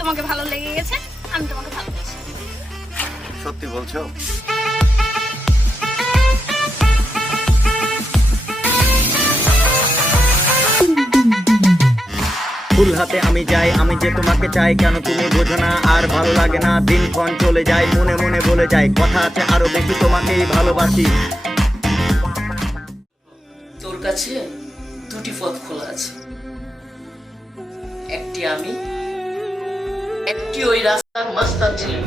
তোমাকে ভালো লেগে গেছে আমি তোমাকে ভালোবাসি। সত্যি বলছো? ফুল হাতে আমি যাই, আমি যে তোমাকে চাই, কেন তুমি বোঝো না? আর ভালো লাগে না দিন ফোন চলে যায়, মনে মনে বলে যায়, কথা আছে, আরও বেশি তোমাকেই ভালোবাসি। তোর কাছে দুটি পথ খোলা আছে। একটি আমি, একটি ওই রাস্তার মাস্টার ছেলে